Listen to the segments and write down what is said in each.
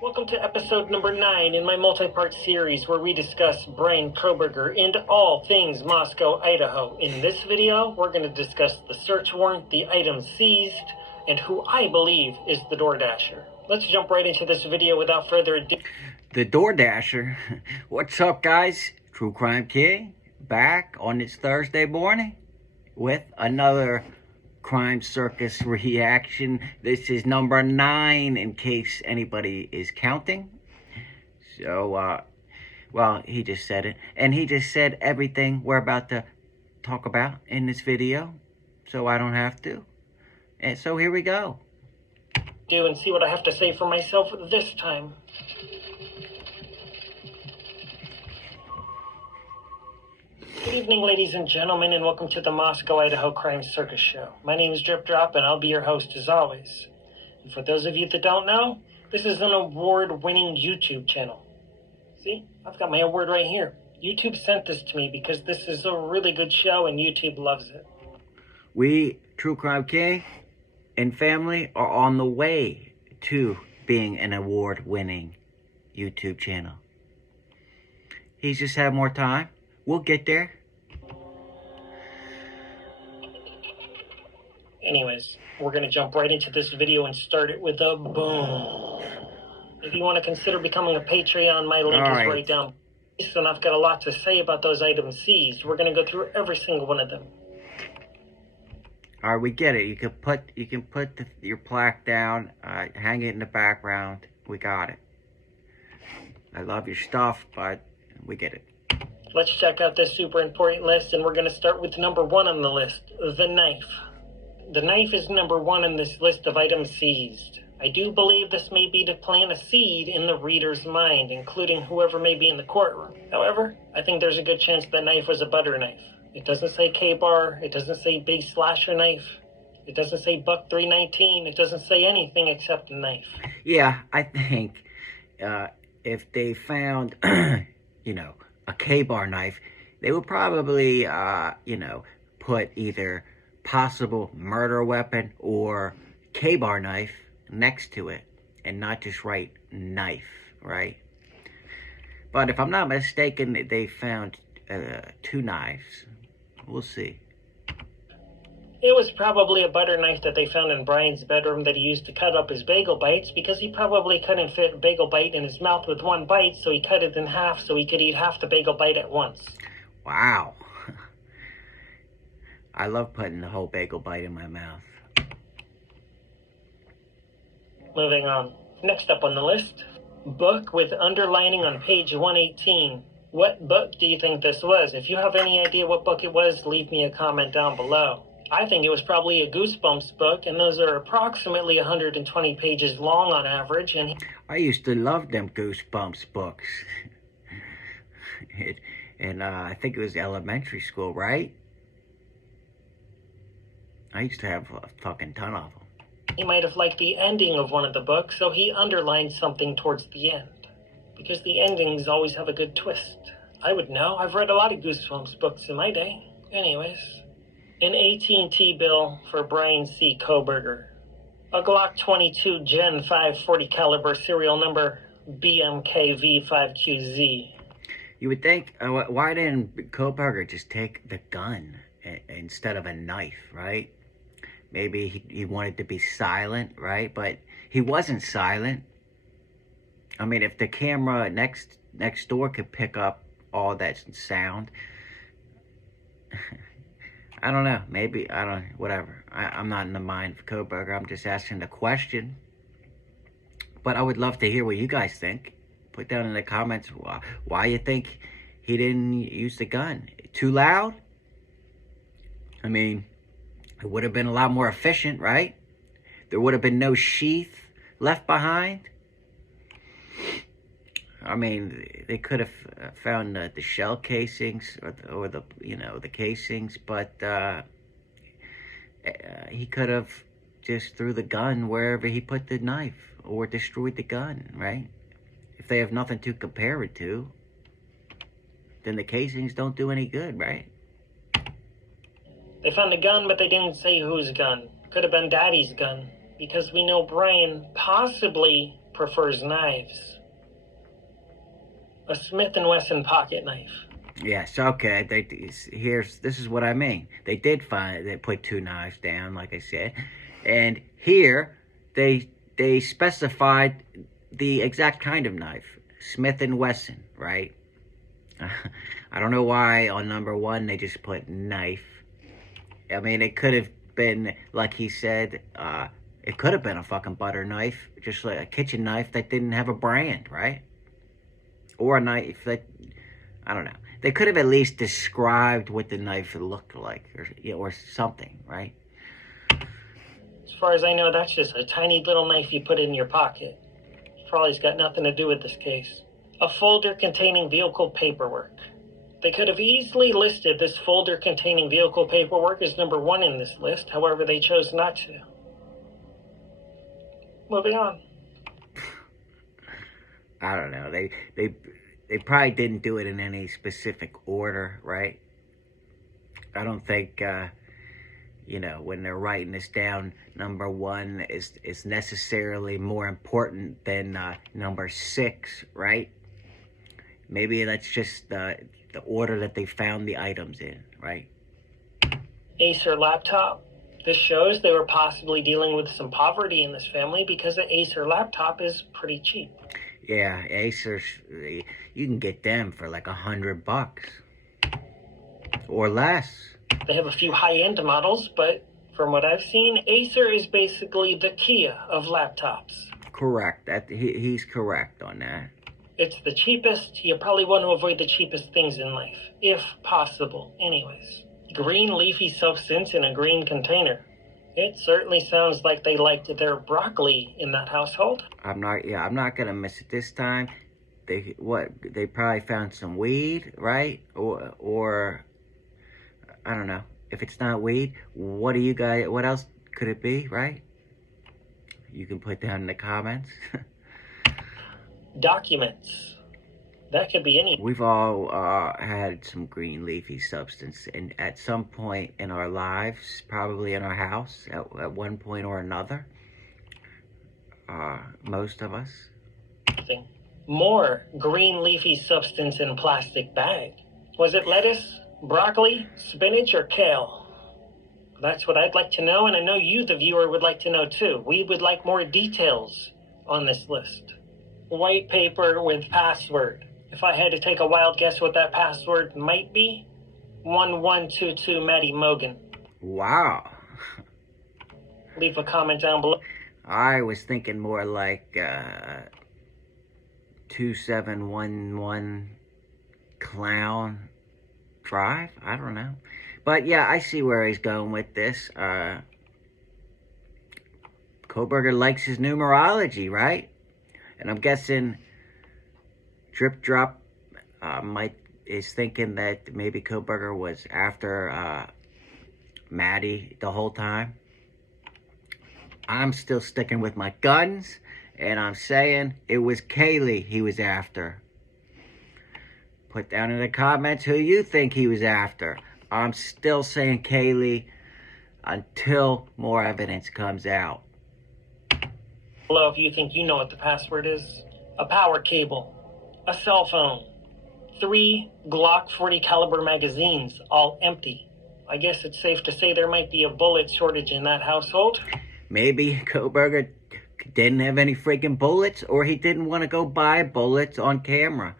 Welcome to episode number 9 in my multi-part series where we discuss Bryan Kohberger and all things Moscow, Idaho. In this video, we're going to discuss the search warrant, the items seized, and who I believe is the DoorDasher. Let's jump right into this video without further ado. The DoorDasher. What's up, guys? True Crime King back on this Thursday morning with another Crime Circus reaction. This is number 9 in case anybody is counting. So, well, he just said it. And he just said everything we're about to talk about in this video. So I don't have to. And so here we go. Do and see what I have to say for myself this time. Good evening, ladies and gentlemen, and welcome to the Moscow, Idaho Crime Circus Show. My name is Drip Drop, and I'll be your host as always. And for those of you that don't know, this is an award-winning YouTube channel. See, I've got my award right here. YouTube sent this to me because this is a really good show, and YouTube loves it. We, True Crime King and family, are on the way to being an award-winning YouTube channel. He's just had more time. We'll get there. Anyways, we're going to jump right into this video and start it with a boom. If you want to consider becoming a Patreon, my link is right down. And I've got a lot to say about those items seized. We're going to go through every single one of them. All right, we get it. You can put your plaque down, hang it in the background. We got it. I love your stuff, but we get it. Let's check out this super important list, and we're going to start with number 1 on the list, the knife. The knife is number 1 on this list of items seized. I do believe this may be to plant a seed in the reader's mind, including whoever may be in the courtroom. However, I think there's a good chance that knife was a butter knife. It doesn't say K-bar, it doesn't say big slasher knife, it doesn't say buck 319, it doesn't say anything except a knife. Yeah, I think if they found, you know, a K-bar knife, they would probably, you know, put either possible murder weapon or K-bar knife next to it and not just write knife, right? But if I'm not mistaken, they found 2 knives. We'll see. It was probably a butter knife that they found in Bryan's bedroom that he used to cut up his bagel bites because he probably couldn't fit a bagel bite in his mouth with one bite, so he cut it in half so he could eat half the bagel bite at once. Wow. I love putting the whole bagel bite in my mouth. Moving on. Next up on the list, book with underlining on page 118. What book do you think this was? If you have any idea what book it was, leave me a comment down below. I think it was probably a Goosebumps book, and those are approximately 120 pages long on average. And I used to love them Goosebumps books. And I think it was elementary school, right? I used to have a fucking ton of them. He might have liked the ending of one of the books, so he underlined something towards the end. Because the endings always have a good twist. I would know. I've read a lot of Goosebumps books in my day. Anyways. An AT&T bill for Bryan C. Kohberger. A Glock 22 Gen 540 caliber serial number BMKV5QZ. You would think, why didn't Kohberger just take the gun instead of a knife, right? Maybe he wanted to be silent, right? But he wasn't silent. I mean, if the camera next door could pick up all that sound, I don't know. Maybe, whatever. I'm not in the mind of Kohberger. I'm just asking the question. But I would love to hear what you guys think. Put down in the comments why you think he didn't use the gun. Too loud? I mean, it would have been a lot more efficient, right? There would have been no sheath left behind. I mean, they could have found the shell casings or the you know, the casings, but he could have just threw the gun wherever he put the knife or destroyed the gun, right? If they have nothing to compare it to, then the casings don't do any good, right? They found a gun, but they didn't say whose gun. Could have been Daddy's gun. Because we know Bryan possibly prefers knives. A Smith & Wesson pocket knife. Yes, okay. This is what I mean. They put 2 knives down, like I said, and here they specified the exact kind of knife, Smith & Wesson, right? I don't know why on number 1 they just put knife. I mean, it could have been, like he said, it could have been a fucking butter knife, just like a kitchen knife that didn't have a brand, right? Or a knife that, I don't know. They could have at least described what the knife looked like, or something, right? As far as I know, that's just a tiny little knife you put in your pocket. Probably's got nothing to do with this case. A folder containing vehicle paperwork. They could have easily listed this folder containing vehicle paperwork as number 1 in this list, however they chose not to. Moving on. I don't know. They probably didn't do it in any specific order, right? I don't think when they're writing this down, number 1 is necessarily more important than number 6, right? Maybe that's just the order that they found the items in, right? Acer laptop. This shows they were possibly dealing with some poverty in this family because the Acer laptop is pretty cheap. Yeah, Acers, you can get them for like $100 or less. They have a few high-end models, but from what I've seen, Acer is basically the Kia of laptops. Correct. He's correct on that. It's the cheapest. You probably want to avoid the cheapest things in life, if possible, anyways. Green leafy substance in a green container. It certainly sounds like they liked their broccoli in that household. I'm not gonna miss it this time. They probably found some weed, right? Or I don't know. If it's not weed, what else could it be, right? You can put down in the comments. Documents. That could be any. We've all had some green leafy substance at some point in our lives, probably in our house at one point or another. Most of us. More green leafy substance in plastic bag. Was it lettuce, broccoli, spinach, or kale? That's what I'd like to know, and I know you, the viewer, would like to know too. We would like more details on this list. White paper with password. If I had to take a wild guess what that password might be, 1122 Maddie Mogan. Wow. Leave a comment down below. I was thinking more like 2711 Clown Drive. I don't know. But yeah, I see where he's going with this. Kohberger likes his numerology, right? And I'm guessing Drip Drop is thinking that maybe Kohberger was after Maddie the whole time. I'm still sticking with my guns, and I'm saying it was Kaylee he was after. Put down in the comments who you think he was after. I'm still saying Kaylee until more evidence comes out. Below if you think you know what the password is. A power cable, a cell phone, 3 Glock 40 caliber magazines, all empty. I guess it's safe to say there might be a bullet shortage in that household. Maybe Kohberger didn't have any freaking bullets, or he didn't want to go buy bullets on camera.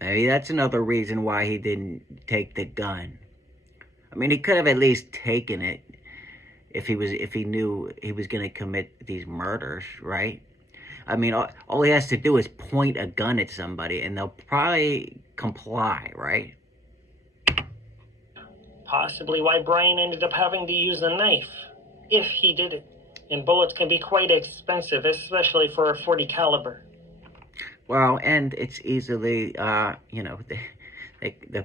Maybe that's another reason why he didn't take the gun. I mean, he could have at least taken it if he knew he was going to commit these murders, right? I mean, all he has to do is point a gun at somebody, and they'll probably comply, right? Possibly why Bryan ended up having to use a knife, if he did it. And bullets can be quite expensive, especially for a 40 caliber. Well, and it's easily, the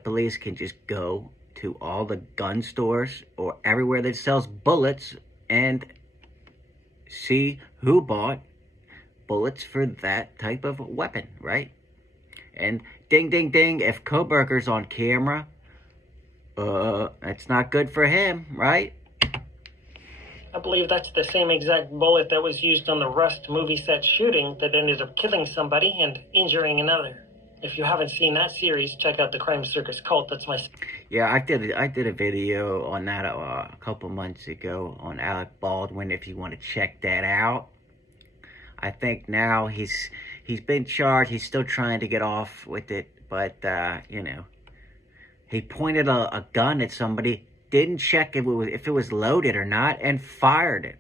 police can just go to all the gun stores or everywhere that sells bullets and see who bought bullets for that type of weapon, right? And ding, ding, ding, if Kohberger's on camera, that's not good for him, right? I believe that's the same exact bullet that was used on the Rust movie set shooting that ended up killing somebody and injuring another. If you haven't seen that series, check out the Crime Circus Cult. That's my... Yeah, I did a video on that a couple months ago on Alec Baldwin. If you want to check that out, I think now he's been charged. He's still trying to get off with it, but you know, he pointed a gun at somebody, didn't check if it was loaded or not, and fired it.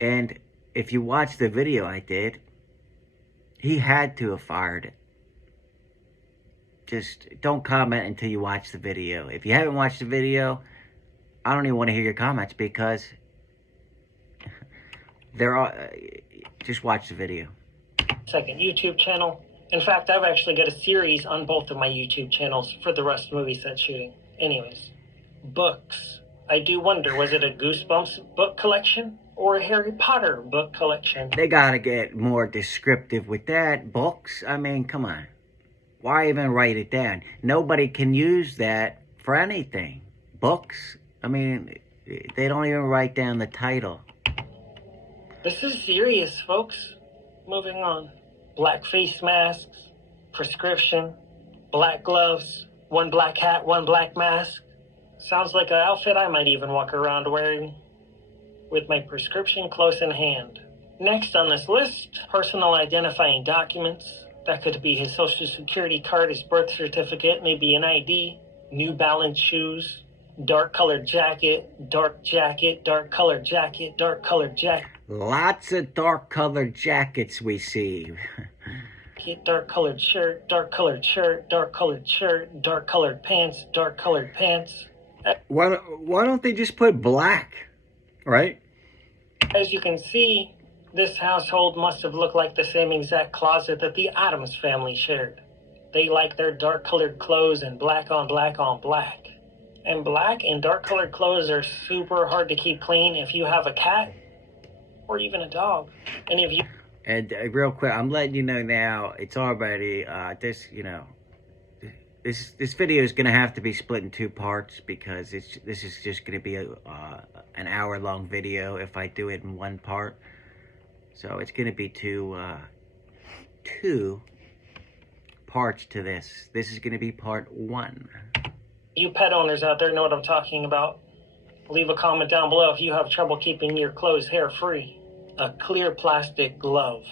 And if you watch the video I did, he had to have fired it. Just don't comment until you watch the video. If you haven't watched the video, I don't even want to hear your comments, because they're all... just watch the video. Second YouTube channel. In fact, I've actually got a series on both of my YouTube channels for the Rust movie set shooting. Anyways, books. I do wonder, was it a Goosebumps book collection or a Harry Potter book collection? They gotta get more descriptive with that. Books? I mean, come on. Why even write it down? Nobody can use that for anything. Books? I mean, they don't even write down the title. This is serious, folks. Moving on. Black face masks, prescription, black gloves, one black hat, one black mask. Sounds like an outfit I might even walk around wearing, with my prescription close in hand. Next on this list, personal identifying documents. That could be his social security card, his birth certificate, maybe an ID, New Balance shoes, dark colored jacket, dark jacket, dark colored jacket, dark colored jacket. Lots of dark colored jackets we see. Dark colored shirt, dark colored shirt, dark colored shirt, dark colored pants, dark colored pants. Why don't they just put black, right? As you can see, this household must have looked like the same exact closet that the Addams family shared. They like their dark colored clothes and black on black on black. And black and dark colored clothes are super hard to keep clean if you have a cat or even a dog. Any of you... And real quick, I'm letting you know now, it's already, this video is going to have to be split in 2 parts, because this is just going to be an hour-long video if I do it in 1 part. So it's going to be two parts to this. This is going to be part 1. You pet owners out there know what I'm talking about. Leave a comment down below if you have trouble keeping your clothes hair-free. A clear plastic glove.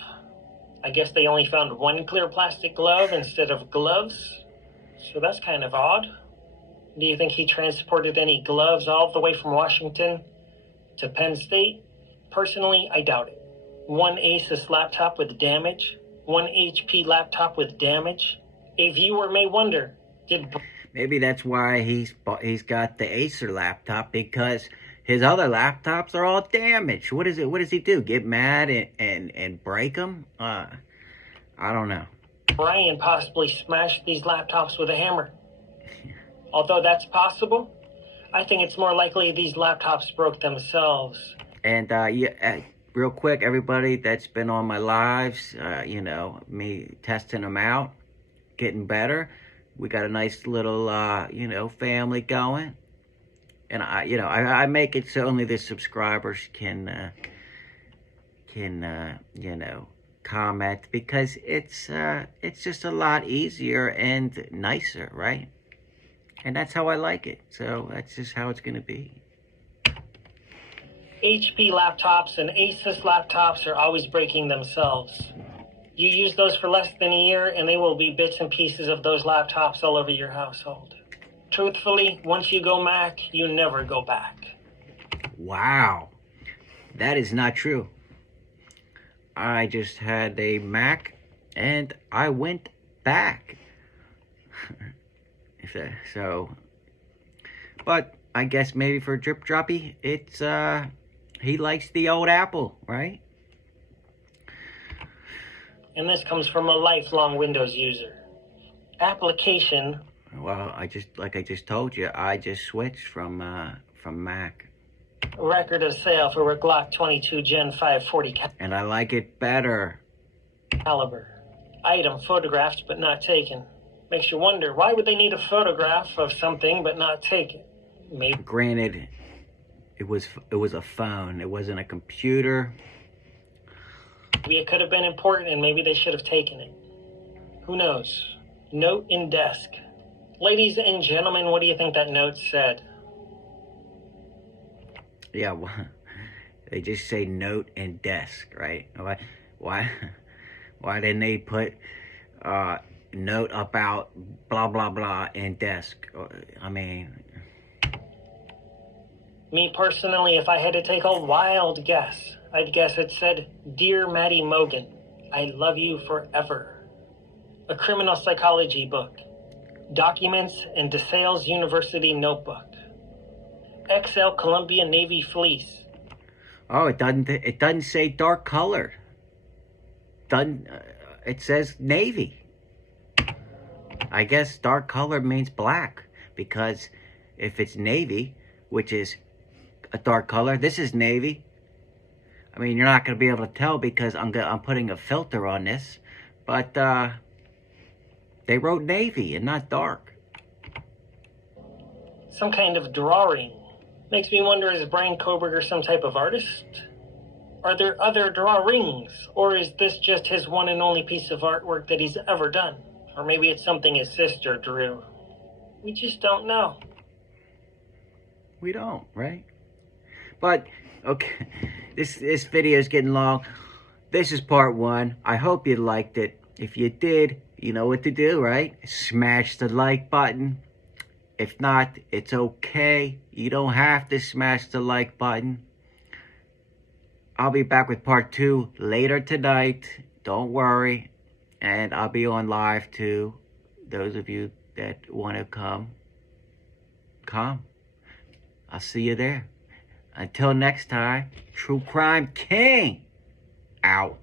I guess they only found 1 clear plastic glove instead of gloves. So that's kind of odd. Do you think he transported any gloves all the way from Washington to Penn State? Personally, I doubt it. 1 Asus laptop with damage. 1 HP laptop with damage. A viewer may wonder, maybe that's why he's got the Acer laptop, because his other laptops are all damaged. What is it? What does he do? Get mad and break them? I don't know. Bryan possibly smashed these laptops with a hammer. Although that's possible, I think it's more likely these laptops broke themselves. And real quick, everybody that's been on my lives, you know, me testing them out, getting better. We got a nice little, you know, family going. And I make it so only the subscribers can you know, comment, because it's just a lot easier and nicer, right? And that's how I like it. So that's just how it's gonna be. HP laptops and Asus laptops are always breaking themselves. You use those for less than a year and they will be bits and pieces of those laptops all over your household. Truthfully, once you go Mac, you never go back. Wow. That is not true. I just had a Mac and I went back. So, but I guess maybe for Drip Droppy, it's, he likes the old Apple, right? And this comes from a lifelong Windows user. Application. Well, like I just told you, I just switched from Mac. Record of sale for a Glock 22 Gen 540 and I like it better. Caliber. Item photographed but not taken. Makes you wonder, why would they need a photograph of something but not take it? Maybe. Granted, It was a phone. It wasn't a computer. Maybe it could have been important and maybe they should have taken it. Who knows? Note in desk. Ladies and gentlemen, what do you think that note said? Yeah, well, they just say note and desk, right? Why didn't they put note about blah blah blah in desk? I mean, me personally, if I had to take a wild guess, I'd guess it said, "Dear Maddie Mogan, I love you forever." A criminal psychology book. Documents and DeSales University notebook. XL Columbia Navy fleece. oh, it doesn't say dark colored. It says navy. I guess dark color means black, because if it's navy, which is a dark color, this is navy. I mean, you're not going to be able to tell because I'm putting a filter on this, but they wrote navy and not dark. Some kind of drawing. Makes me wonder, is Bryan Kohberger some type of artist? Are there other drawings? Or is this just his one and only piece of artwork that he's ever done? Or maybe it's something his sister drew. We just don't know. We don't, right? But, okay, this video is getting long. This is part one. I hope you liked it. If you did, you know what to do, right? Smash the like button. If not, it's okay. You don't have to smash the like button. I'll be back with part two later tonight. Don't worry. And I'll be on live too. Those of you that want to come. I'll see you there. Until next time, True Crime King out.